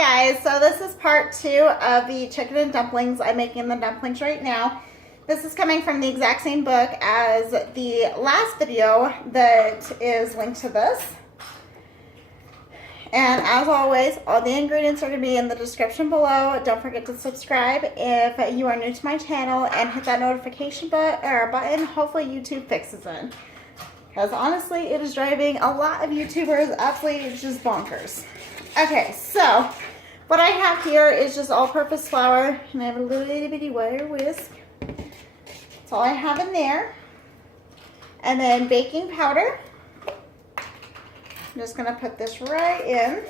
guys, so this is part 2 of the chicken and dumplings. I'm making the dumplings right now. This is coming from the exact same book as the last video that is linked to this. And as always, all the ingredients are going to be in the description below. Don't forget to subscribe if you are new to my channel and hit that notification button. Hopefully YouTube fixes it. Because honestly, it is driving a lot of YouTubers absolutely just bonkers. Okay, so what I have here is just all-purpose flour, and I have a little itty bitty wire whisk. That's all I have in there. And then baking powder. I'm just going to put this right in.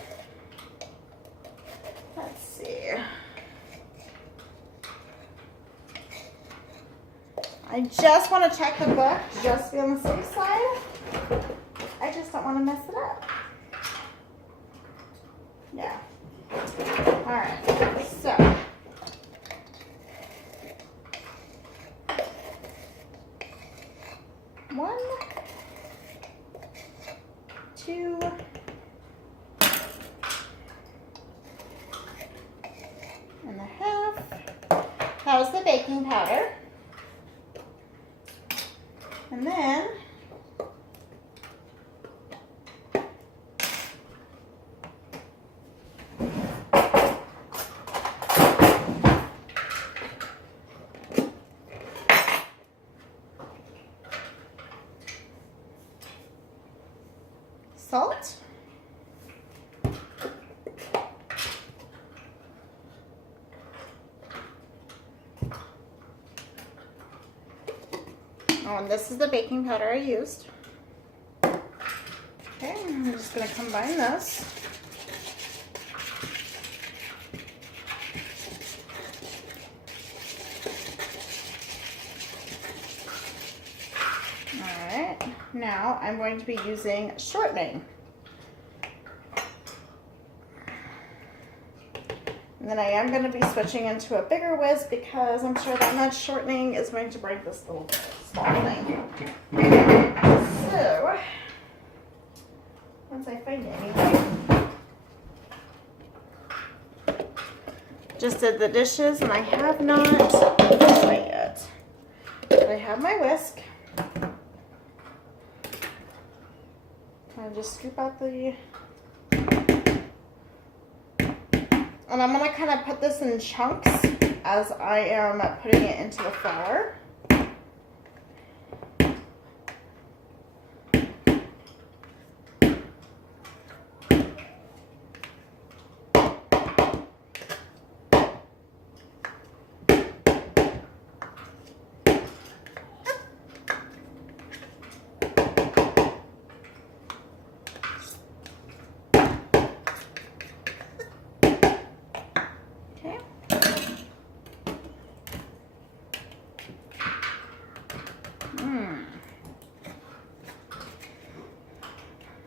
Let's see. I just want to check the book just to be on the safe side. I just don't want to mess it up. Yeah. Alright, so. One, two, and a half. That was the baking powder. And then salt. Oh, and this is the baking powder I used. Okay, I'm just going to combine this. Alright, now I'm going to be using shortening. And then I am going to be switching into a bigger whisk because I'm sure that much shortening is going to break this little small thing. So, once I find anything, just did the dishes and I have not quite yet. But I have my whisk. I just scoop out the, and I'm going to kind of put this in chunks as I am putting it into the flour.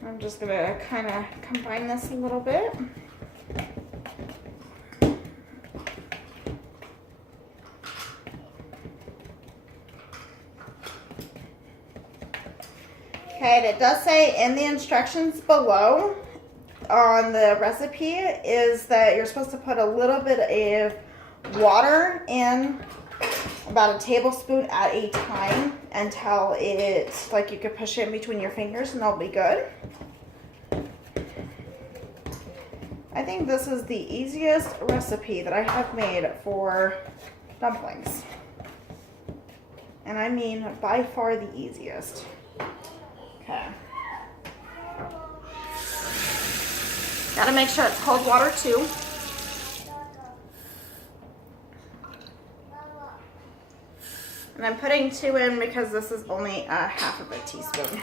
I'm just going to kind of combine this a little bit. Okay, and it does say in the instructions below on the recipe is that you're supposed to put a little bit of water in, about a tablespoon at a time, until it's like you could push it in between your fingers and that'll be good. I think this is the easiest recipe that I have made for dumplings. And I mean by far the easiest. Okay. Gotta make sure it's cold water too. And I'm putting 2 in because this is only a half of a teaspoon.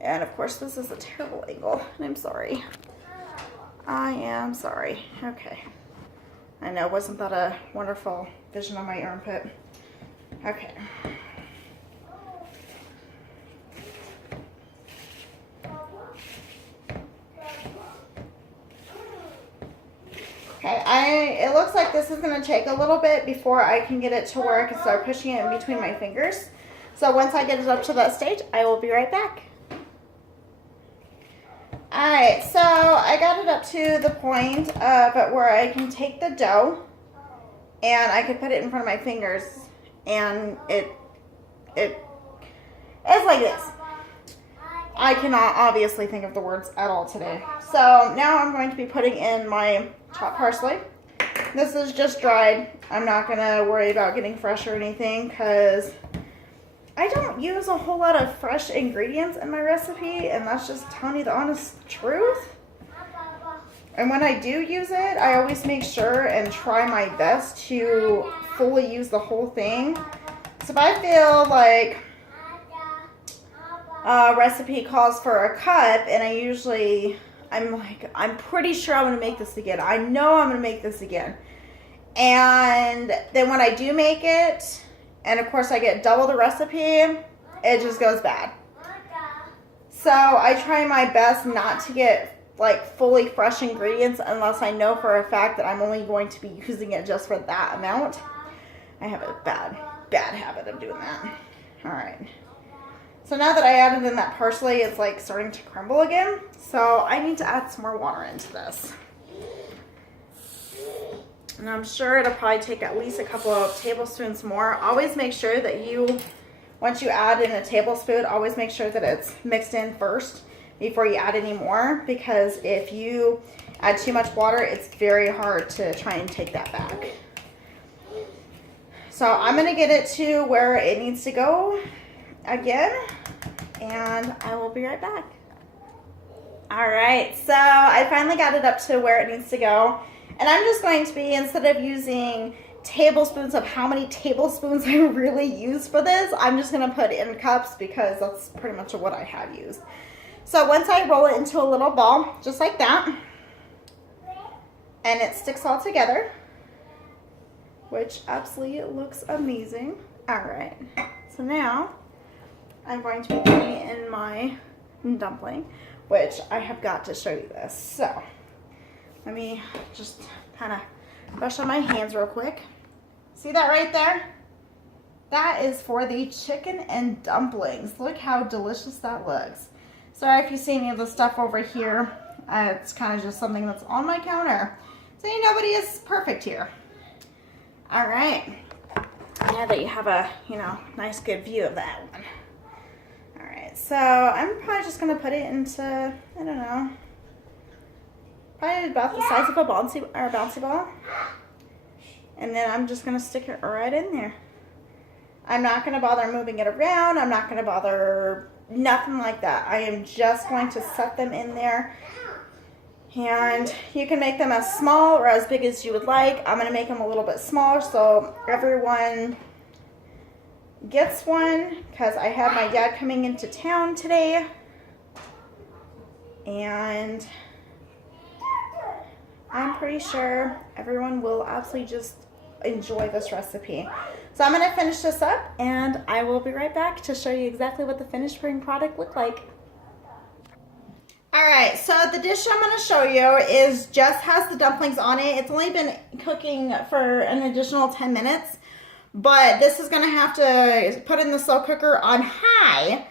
And of course this is a terrible angle, and I'm sorry. I am sorry. Okay. I know, wasn't that a wonderful vision on my armpit? Okay. Okay, it looks like this is going to take a little bit before I can get it to where I can start pushing it in between my fingers. So once I get it up to that stage, I will be right back. Alright, so I got it up to the point of where I can take the dough and I could put it in front of my fingers and it's like this. I cannot obviously think of the words at all today. So now I'm going to be putting in my chopped parsley. This is just dried. I'm not going to worry about getting fresh or anything because I don't use a whole lot of fresh ingredients in my recipe, and that's just telling you the honest truth. And when I do use it, I always make sure and try my best to fully use the whole thing. So if I feel like a recipe calls for a cup, and I'm pretty sure I'm going to make this again. I know I'm going to make this again. And then when I do make it, and of course I get double the recipe, it just goes bad. So I try my best not to get like fully fresh ingredients unless I know for a fact that I'm only going to be using it just for that amount. I have a bad habit of doing that. All right. So now that I added in that parsley, it's like starting to crumble again. So I need to add some more water into this. And I'm sure it'll probably take at least a couple of tablespoons more. Always make sure that once you add in a tablespoon, always make sure that it's mixed in first before you add any more. Because if you add too much water, it's very hard to try and take that back. So I'm going to get it to where it needs to go again. And I will be right back. All right, so I finally got it up to where it needs to go. And I'm just going to be, instead of using tablespoons of how many tablespoons I really use for this, I'm just going to put in cups because that's pretty much what I have used. So once I roll it into a little ball, just like that, and it sticks all together, which absolutely looks amazing. All right, so now I'm going to be putting it in my dumpling, which I have got to show you this. So let me just kind of brush on my hands real quick. See that right there? That is for the chicken and dumplings. Look how delicious that looks. Sorry if you see any of the stuff over here. It's kind of just something that's on my counter. So nobody is perfect here. All right. Now that you have a, nice good view of that one. All right, so I'm probably just going to put it into, I don't know, probably about the size of a bouncy ball. And then I'm just going to stick it right in there. I'm not going to bother moving it around. I'm not going to bother nothing like that. I am just going to set them in there. And you can make them as small or as big as you would like. I'm going to make them a little bit smaller so everyone gets one, because I have my dad coming into town today. And I'm pretty sure everyone will absolutely just enjoy this recipe. So I'm going to finish this up and I will be right back to show you exactly what the finished spring product looked like. Alright, so the dish I'm going to show you just has the dumplings on it. It's only been cooking for an additional 10 minutes, but this is going to have to put in the slow cooker on high.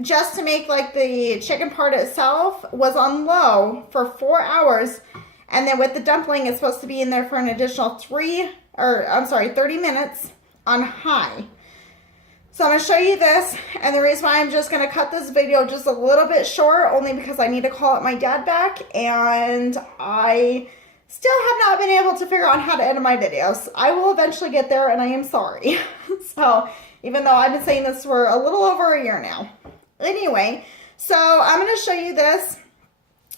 Just to make like the chicken part itself was on low for 4 hours. And then with the dumpling, it's supposed to be in there for an additional 30 minutes on high. So I'm going to show you this, and the reason why I'm just going to cut this video just a little bit short, only because I need to call my dad back, and I still have not been able to figure out how to edit my videos. I will eventually get there, and I am sorry. So even though I've been saying this for a little over a year now. Anyway, so I'm going to show you this,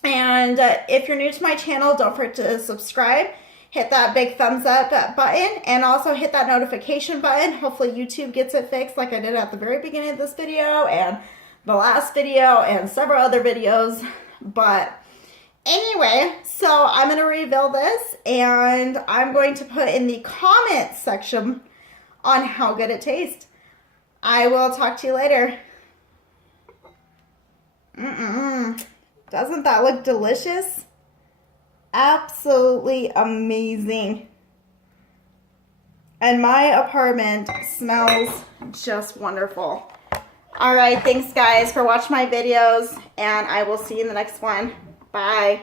and if you're new to my channel, don't forget to subscribe. Hit that big thumbs up button and also hit that notification button. Hopefully YouTube gets it fixed like I did at the very beginning of this video and the last video and several other videos. But anyway, so I'm going to reveal this and I'm going to put in the comment section on how good it tastes. I will talk to you later. Doesn't that look delicious? Absolutely amazing. And my apartment smells just wonderful. All right, thanks guys for watching my videos, and I will see you in the next one. Bye.